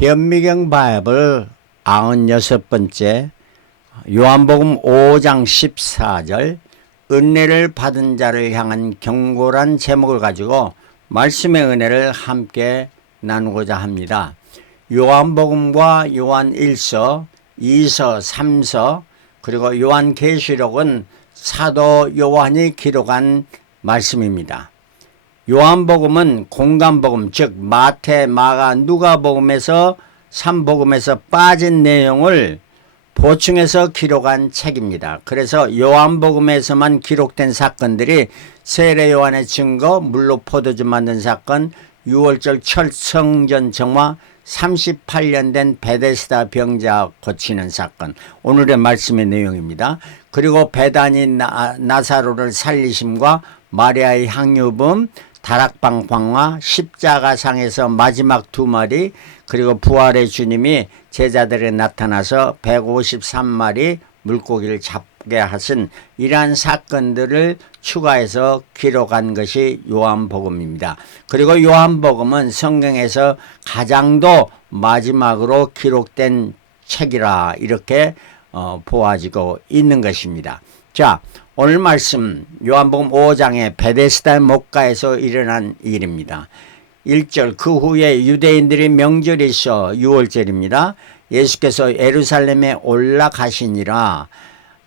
현미경 바이블 96번째 요한복음 5장 14절 은혜를 받은 자를 향한 경고란 제목을 가지고 말씀의 은혜를 함께 나누고자 합니다. 요한복음과 요한 1서, 2서, 3서 그리고 요한계시록은 사도 요한이 기록한 말씀입니다. 요한복음은 공간복음, 즉 마태, 마가, 누가복음에서 3복음에서 빠진 내용을 보충해서 기록한 책입니다. 그래서 요한복음에서만 기록된 사건들이 세례 요한의 증거, 물로 포도주 만든 사건, 6월절 철성전 정화, 38년 된 베데스다 병자 고치는 사건, 오늘의 말씀의 내용입니다. 그리고 베다니 나사로를 살리심과 마리아의 향유품, 다락방 광화, 십자가상에서 마지막 두 마리, 그리고 부활의 주님이 제자들에 나타나서 153마리 물고기를 잡게 하신 이러한 사건들을 추가해서 기록한 것이 요한복음입니다. 그리고 요한복음은 성경에서 가장도 마지막으로 기록된 책이라 이렇게 보아지고 있는 것입니다. 자, 오늘 말씀 요한복음 5장의 베데스다 목가에서 일어난 일입니다. 1절 그 후에 유대인들이 명절이 있어 6월절입니다. 예수께서 예루살렘에 올라가시니라.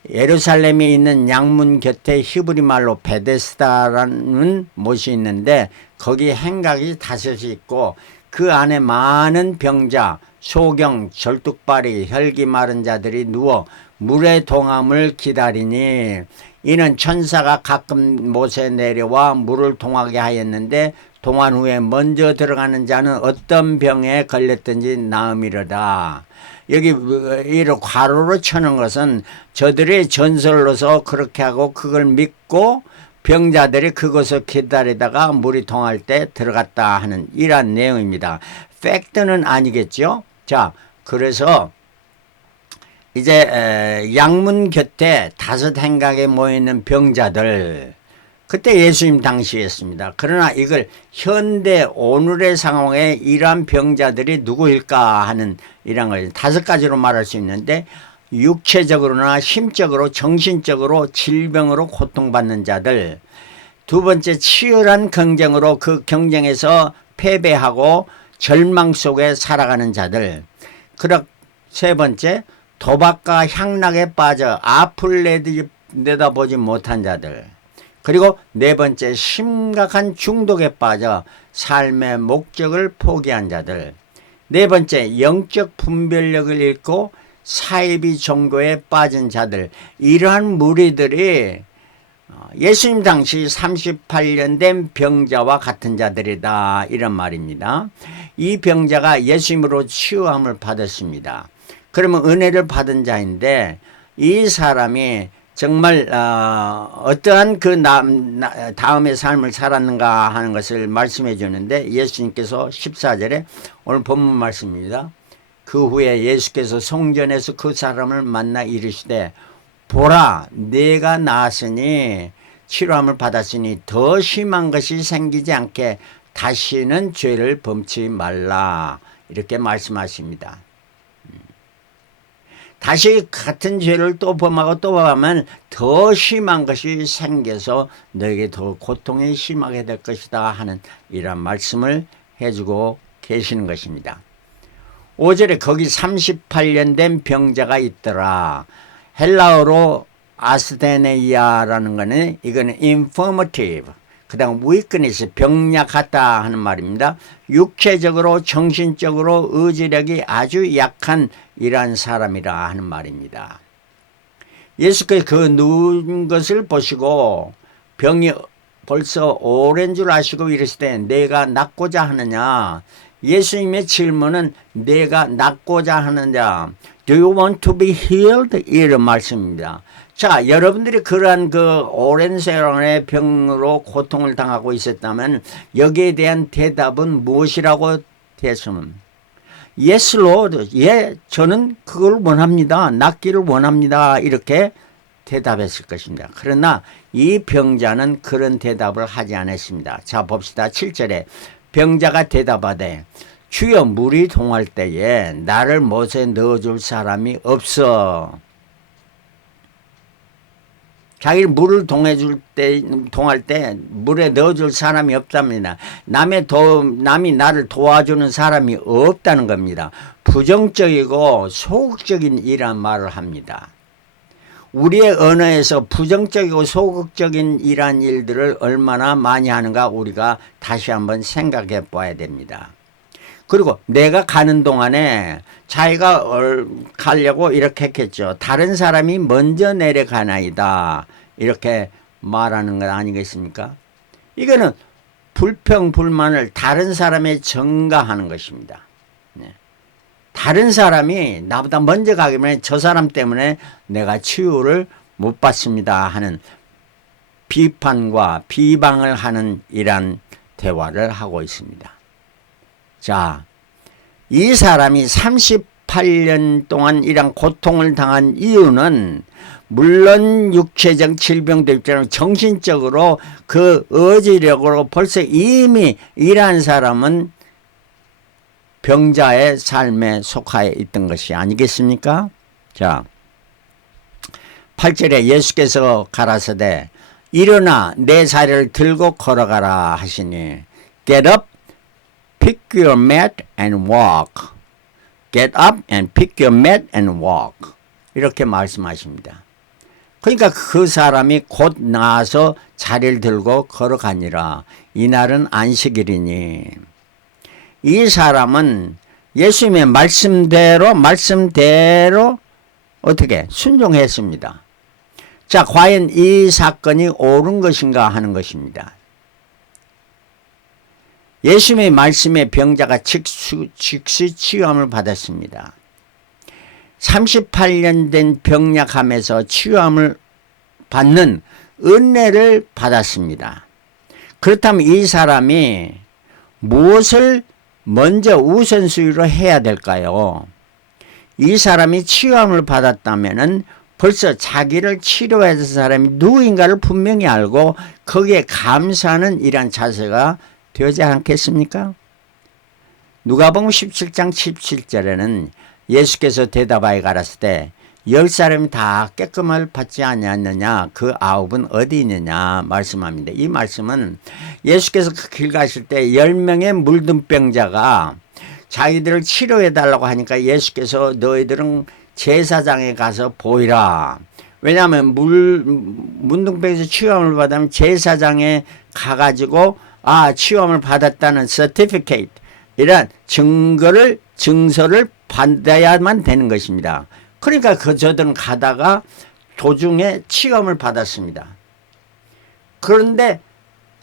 예루살렘에 있는 양문 곁에 히브리 말로 베데스다라는 못이 있는데 거기 행각이 5이 있고 그 안에 많은 병자, 소경, 절뚝발이, 혈기 마른 자들이 누워 물의 동함을 기다리니 이는 천사가 가끔 못에 내려와 물을 동하게 하였는데 동한 후에 먼저 들어가는 자는 어떤 병에 걸렸든지 나음이로다. 여기 이를 괄호로 쳐는 것은 저들의 전설로서 그렇게 하고 그걸 믿고 병자들이 그것을 기다리다가 물이 동할 때 들어갔다 하는 이러한 내용입니다. 팩트는 아니겠죠. 자, 그래서 이제 양문 곁에 5 행각에 모여있는 병자들, 그때 예수님 당시였습니다. 그러나 이걸 현대 오늘의 상황에 이러한 병자들이 누구일까 하는 이런 걸 5가지로 말할 수 있는데, 육체적으로나 심적으로 정신적으로 질병으로 고통받는 자들, 두 번째 치열한 경쟁으로 그 경쟁에서 패배하고 절망 속에 살아가는 자들, 그리고 세 번째 도박과 향락에 빠져 앞을 내다보지 못한 자들, 그리고 네 번째 심각한 중독에 빠져 삶의 목적을 포기한 자들, 네 번째 영적 분별력을 잃고 사이비 종교에 빠진 자들, 이러한 무리들이 예수님 당시 38년 된 병자와 같은 자들이다 이런 말입니다. 이 병자가 예수님으로 치유함을 받았습니다. 그러면 은혜를 받은 자인데 이 사람이 정말 어떠한 그 다음의 삶을 살았는가 하는 것을 말씀해 주는데 예수님께서 14절에 오늘 본문 말씀입니다. 그 후에 예수께서 성전에서 그 사람을 만나 이르시되 보라 내가 나았으니 치료함을 받았으니 더 심한 것이 생기지 않게 다시는 죄를 범치 말라 이렇게 말씀하십니다. 다시 같은 죄를 또 범하고 또 범하면 더 심한 것이 생겨서 너에게 더 고통이 심하게 될 것이다 하는 이런 말씀을 해주고 계시는 것입니다. 5절에 거기 38년 된 병자가 있더라. 헬라어로 아스테네이아라는 거는 이거는 infirmative, 그 다음 weakness, 병약하다 하는 말입니다. 육체적으로 정신적으로 의지력이 아주 약한 이러한 사람이라 하는 말입니다. 예수께서 그 누운 것을 보시고 병이 벌써 오랜 줄 아시고 이르시되 내가 낫고자 하느냐. 예수님의 질문은 내가 낫고자 하느냐, Do you want to be healed? 이런 말씀입니다. 자, 여러분들이 그러한 그 오랜 세월의 병으로 고통을 당하고 있었다면 여기에 대한 대답은 무엇이라고 했으면 Yes, Lord. 예, 저는 그걸 원합니다. 낫기를 원합니다. 이렇게 대답했을 것입니다. 그러나 이 병자는 그런 대답을 하지 않았습니다. 자, 봅시다. 7절에 병자가 대답하되 주여 물이 동할 때에 나를 못에 넣어줄 사람이 없어. 자기 물을 동할 때 물에 넣어줄 사람이 없답니다. 남이 나를 도와주는 사람이 없다는 겁니다. 부정적이고 소극적인 이란 말을 합니다. 우리의 언어에서 부정적이고 소극적인 이란 일들을 얼마나 많이 하는가 우리가 다시 한번 생각해 봐야 됩니다. 그리고 내가 가는 동안에 자기가 가려고 이렇게 했겠죠. 다른 사람이 먼저 내려가나이다. 이렇게 말하는 것 아니겠습니까? 이거는 불평, 불만을 다른 사람에 전가하는 것입니다. 네. 다른 사람이 나보다 먼저 가기 때문에 저 사람 때문에 내가 치유를 못 받습니다 하는 비판과 비방을 하는 이란 대화를 하고 있습니다. 자, 이 사람이 38년 동안 이런 고통을 당한 이유는 물론 육체적 질병도 있지만 정신적으로 그 의지력으로 벌써 이미 이러한 사람은 병자의 삶에 속하여 있던 것이 아니겠습니까? 자, 8절에 예수께서 가라사대 일어나 내 자리를 들고 걸어가라 하시니 Get up, pick your mat and walk. Get up and pick your mat and walk. 이렇게 말씀하십니다. 그러니까 그 사람이 곧 나와서 자리를 들고 걸어가니라. 이날은 안식일이니. 이 사람은 예수님의 말씀대로 어떻게 순종했습니다. 자, 과연 이 사건이 옳은 것인가 하는 것입니다. 예수님의 말씀에 병자가 즉시 치유함을 받았습니다. 38년 된 병약함에서 치유함을 받는 은혜를 받았습니다. 그렇다면 이 사람이 무엇을 먼저 우선순위로 해야 될까요? 이 사람이 치유함을 받았다면 벌써 자기를 치료해준 사람이 누구인가를 분명히 알고 거기에 감사하는 이러한 자세가 되지 않겠습니까? 누가복음 17장 17절에는 예수께서 대답하여 가라사대 때 10사람이 다 깨끗함을 받지 아니하느냐 그 9은 어디 있느냐 말씀합니다. 이 말씀은 예수께서 그 길 가실 때 10명의 물든 병자가 자기들을 치료해 달라고 하니까 예수께서 너희들은 제사장에 가서 보이라. 왜냐하면 문둥병에서 치유함을 받으면 제사장에 가가지고 치유함을 받았다는 certificate 이런 증서를 받아야만 되는 것입니다. 그러니까 저들은 가다가 도중에 치유함을 받았습니다. 그런데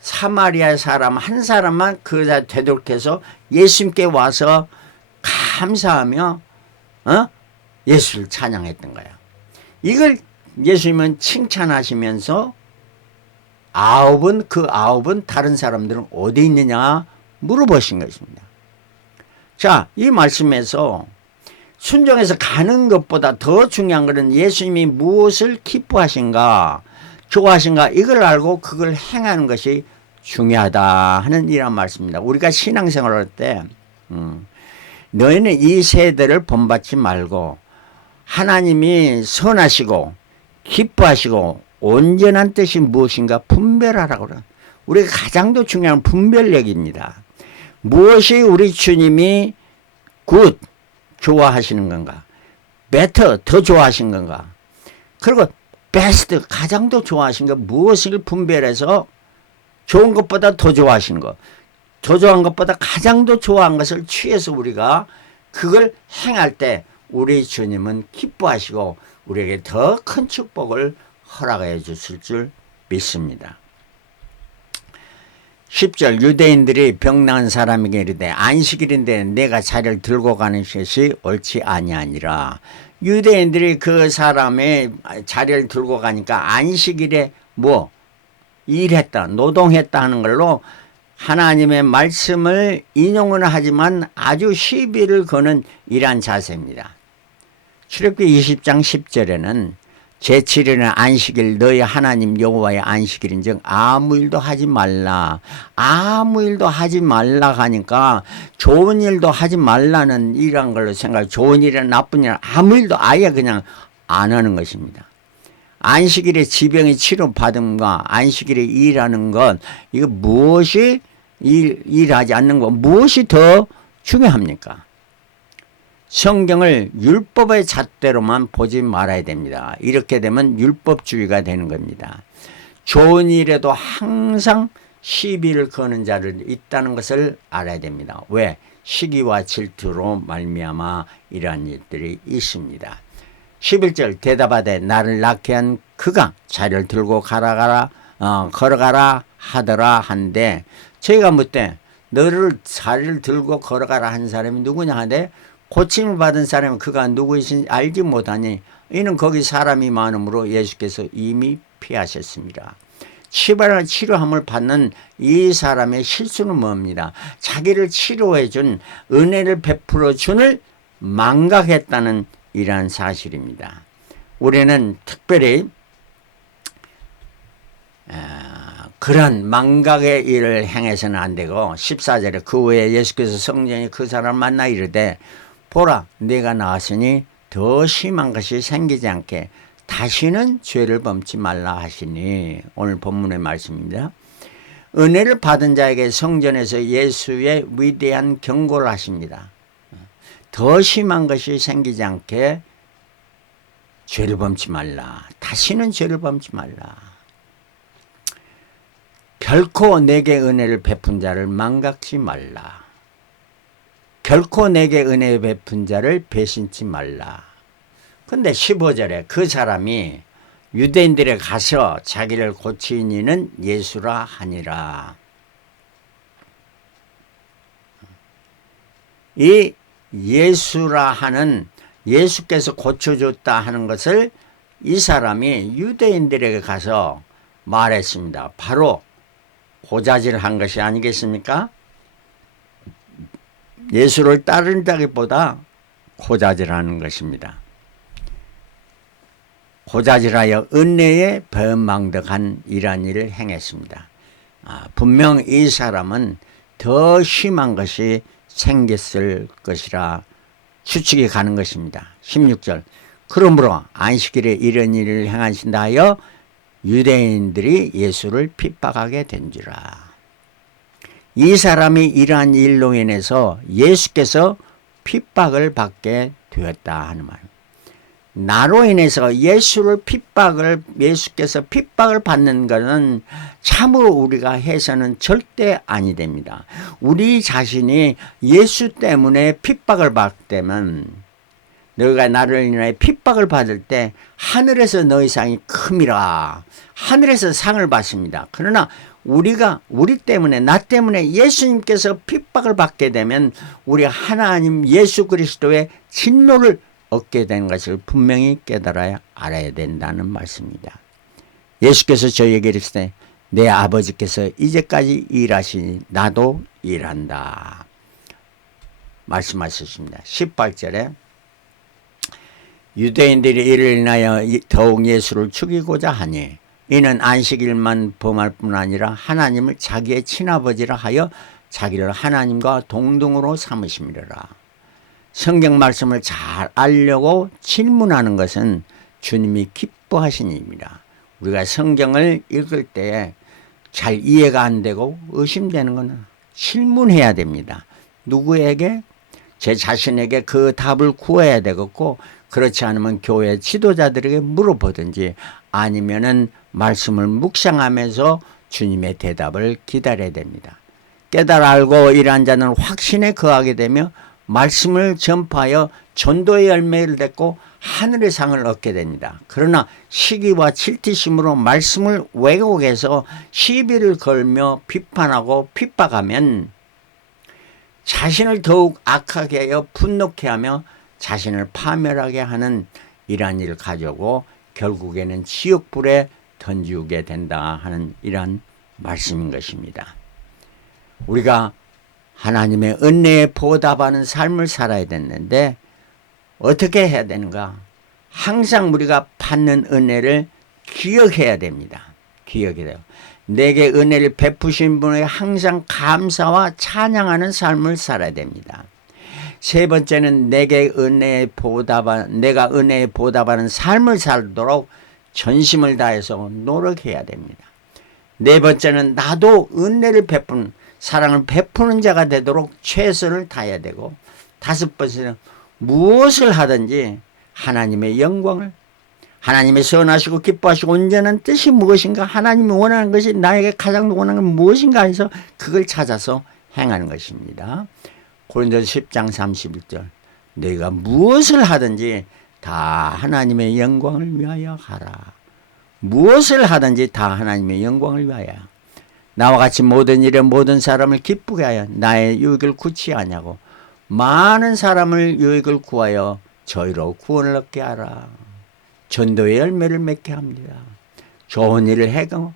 사마리아 사람 한 사람만 그 자리에 되돌켜서 예수님께 와서 감사하며 예수를 찬양했던 거예요. 이걸 예수님은 칭찬하시면서 그 아홉은 다른 사람들은 어디 있느냐 물어보신 것입니다. 자, 이 말씀에서 순종해서 가는 것보다 더 중요한 것은 예수님이 무엇을 기뻐하신가 좋아하신가 이걸 알고 그걸 행하는 것이 중요하다 하는 이런 말씀입니다. 우리가 신앙생활을 할 때 너희는 이 세대를 본받지 말고 하나님이 선하시고 기뻐하시고 온전한 뜻이 무엇인가 분별하라고 그래요. 우리가 가장 더 중요한 분별력입니다. 무엇이 우리 주님이 굿 좋아하시는 건가, better 더 좋아하신 건가, 그리고 best 가장 더 좋아하신 거 무엇을 분별해서 좋은 것보다 더 좋아하시는 것, 더 좋아한 것보다 가장 더 좋아한 것을 취해서 우리가 그걸 행할 때 우리 주님은 기뻐하시고 우리에게 더 큰 축복을 허락해 주실 줄 믿습니다. 10절 유대인들이 병난 사람에게 이르되 안식일인데 내가 자리를 들고 가는 것이 옳지 아니하니라. 유대인들이 그 사람의 자리를 들고 가니까 안식일에 일했다 노동했다 하는 걸로 하나님의 말씀을 인용은 하지만 아주 시비를 거는 이러한 자세입니다. 출애굽기 20장 10절에는 제7일은 안식일 너희 하나님 여호와의 안식일인즉 아무 일도 하지 말라. 아무 일도 하지 말라 하니까 좋은 일도 하지 말라는 일한 걸로 생각해. 좋은 일이나 나쁜 일 아무 일도 아예 그냥 안 하는 것입니다. 안식일에 지병이 치료받음과 안식일에 일하는 것, 이거 무엇이 일하지 않는 것, 무엇이 더 중요합니까? 성경을 율법의 잣대로만 보지 말아야 됩니다. 이렇게 되면 율법주의가 되는 겁니다. 좋은 일에도 항상 시비를 거는 자를 있다는 것을 알아야 됩니다. 왜? 시기와 질투로 말미암아 이러한 일들이 있습니다. 11절 대답하되 나를 낳게 한 그가 자리를 들고 걸어가라 하더라 한데 저희가 묻되 너를 자리를 들고 걸어가라 한 사람이 누구냐 하되 고침을 받은 사람은 그가 누구이신지 알지 못하니 이는 거기 사람이 많으므로 예수께서 이미 피하셨습니다. 치료함을 받는 이 사람의 실수는 뭡니다? 자기를 치료해 준 은혜를 베풀어 준을 망각했다는 이러한 사실입니다. 우리는 특별히 그런 망각의 일을 행해서는 안 되고 14절에 그 후에 예수께서 성전에 그 사람을 만나 이르되 보라 네가 나았으니 더 심한 것이 생기지 않게 다시는 죄를 범치 말라 하시니 오늘 본문의 말씀입니다. 은혜를 받은 자에게 성전에서 예수의 위대한 경고를 하십니다. 더 심한 것이 생기지 않게 죄를 범치 말라. 다시는 죄를 범치 말라. 결코 내게 은혜를 베푼 자를 망각지 말라. 결코 내게 은혜 베푼 자를 배신치 말라. 근데 15절에 그 사람이 유대인들에 가서 자기를 고친 이는 예수라 하니라. 이 예수라 하는 예수께서 고쳐줬다 하는 것을 이 사람이 유대인들에게 가서 말했습니다. 바로 고자질한 것이 아니겠습니까? 예수를 따른다기보다 고자질하는 것입니다. 고자질하여 은혜에 배은망덕한 이러한 일을 행했습니다. 분명 이 사람은 더 심한 것이 생겼을 것이라 추측이 가는 것입니다. 16절 그러므로 안식일에 이런 일을 행하신다 하여 유대인들이 예수를 핍박하게 된지라. 이 사람이 이러한 일로 인해서 예수께서 핍박을 받게 되었다 하는 말. 나로 인해서 예수께서 핍박을 받는 것은 참으로 우리가 해서는 절대 아니 됩니다. 우리 자신이 예수 때문에 핍박을 받다면 너희가 나를 인하여 핍박을 받을 때 하늘에서 너희 상이 큼이라. 하늘에서 상을 받습니다. 그러나 우리 때문에 나 때문에 예수님께서 핍박을 받게 되면 우리 하나님 예수 그리스도의 진노를 얻게 된 것을 분명히 깨달아야 알아야 된다는 말씀입니다. 예수께서 저희에게 이르시되 내 아버지께서 이제까지 일하시니 나도 일한다 말씀하셨습니다. 18절에 유대인들이 이를 인하여 더욱 예수를 죽이고자 하니 이는 안식일만 범할 뿐 아니라 하나님을 자기의 친아버지라 하여 자기를 하나님과 동등으로 삼으심이라. 성경 말씀을 잘 알려고 질문하는 것은 주님이 기뻐하신 일입니다. 우리가 성경을 읽을 때 잘 이해가 안 되고 의심되는 것은 질문해야 됩니다. 누구에게? 제 자신에게 그 답을 구해야 되겠고 그렇지 않으면 교회 지도자들에게 물어보든지 아니면은 말씀을 묵상하면서 주님의 대답을 기다려야 됩니다. 깨달아 알고 일한 자는 확신에 거하게 되며 말씀을 전파하여 전도의 열매를 맺고 하늘의 상을 얻게 됩니다. 그러나 시기와 질투심으로 말씀을 왜곡해서 시비를 걸며 비판하고 핍박하면 자신을 더욱 악하게 하여 분노케 하며 자신을 파멸하게 하는 이러한 일을 가져오고 결국에는 지옥불에 던지게 된다 하는 이러한 말씀인 것입니다. 우리가 하나님의 은혜에 보답하는 삶을 살아야 됐는데 어떻게 해야 되는가? 항상 우리가 받는 은혜를 기억해야 됩니다. 기억해야 돼요. 내게 은혜를 베푸신 분에게 항상 감사와 찬양하는 삶을 살아야 됩니다. 세 번째는 내가 은혜에 보답하는 삶을 살도록 전심을 다해서 노력해야 됩니다. 네 번째는 나도 은혜를 베푸는, 사랑을 베푸는 자가 되도록 최선을 다해야 되고, 다섯 번째는 무엇을 하든지 하나님의 영광을, 하나님의 선하시고 기뻐하시고 온전한 뜻이 무엇인가, 하나님이 원하는 것이 나에게 가장 원하는 건 무엇인가 해서 그걸 찾아서 행하는 것입니다. 고린도서 10장 31절, 너희가 무엇을 하든지 다 하나님의 영광을 위하여 하라. 무엇을 하든지 다 하나님의 영광을 위하여. 나와 같이 모든 일에 모든 사람을 기쁘게 하여 나의 유익을 구치 하냐고, 많은 사람을 유익을 구하여 저희로 구원을 얻게 하라. 전도의 열매를 맺게 합니다. 좋은 일을 해고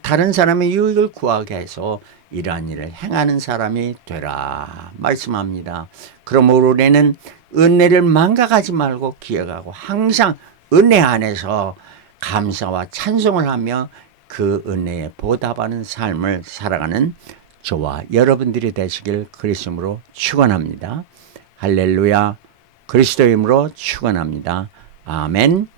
다른 사람의 유익을 구하게 해서 이러한 일을 행하는 사람이 되라 말씀합니다. 그러므로 우리는 은혜를 망각하지 말고 기억하고 항상 은혜 안에서 감사와 찬송을 하며 그 은혜에 보답하는 삶을 살아가는 저와 여러분들이 되시길 그리스도로 축원합니다. 할렐루야. 그리스도의 이름으로 축원합니다. 아멘.